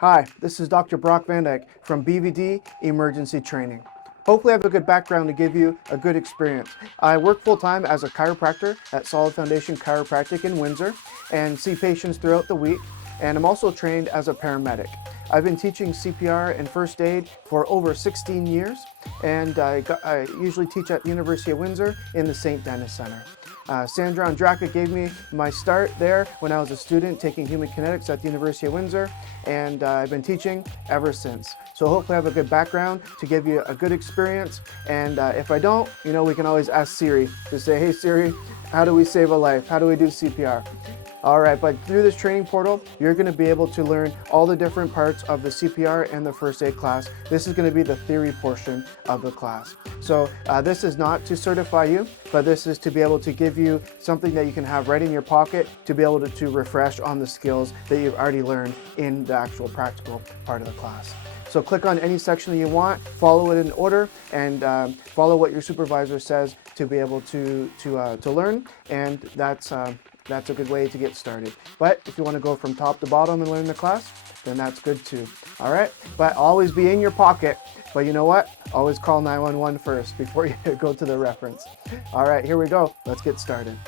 Hi, this is Dr. Brock Van Dyke from BVD Emergency Training. Hopefully I have a good background to give you a good experience. I work full-time as a chiropractor at Solid Foundation Chiropractic in Windsor and see patients throughout the week, and I'm also trained as a paramedic. I've been teaching CPR and first aid for over 16 years, and I usually teach at the University of Windsor in the St. Denis Center. Sandra Andraka gave me my start there when I was a student taking human kinetics at the University of Windsor, and I've been teaching ever since. So hopefully I have a good background to give you a good experience, and if I don't, we can always ask Siri to say, hey Siri, how do we save a life? How do we do CPR? All right, but through this training portal, you're going to be able to learn all the different parts of the CPR and the first aid class. This is going to be the theory portion of the class. So this is not to certify you, but this is to be able to give you something that you can have right in your pocket to be able to refresh on the skills that you've already learned in the actual practical part of the class. So click on any section that you want, follow it in order, and follow what your supervisor says to be able to learn, and that's a good way to get started. But if you want to go from top to bottom and learn the class, then that's good too. All right, but always be in your pocket. But you know what? Always call 911 first before you go to the reference. All right, here we go. Let's get started.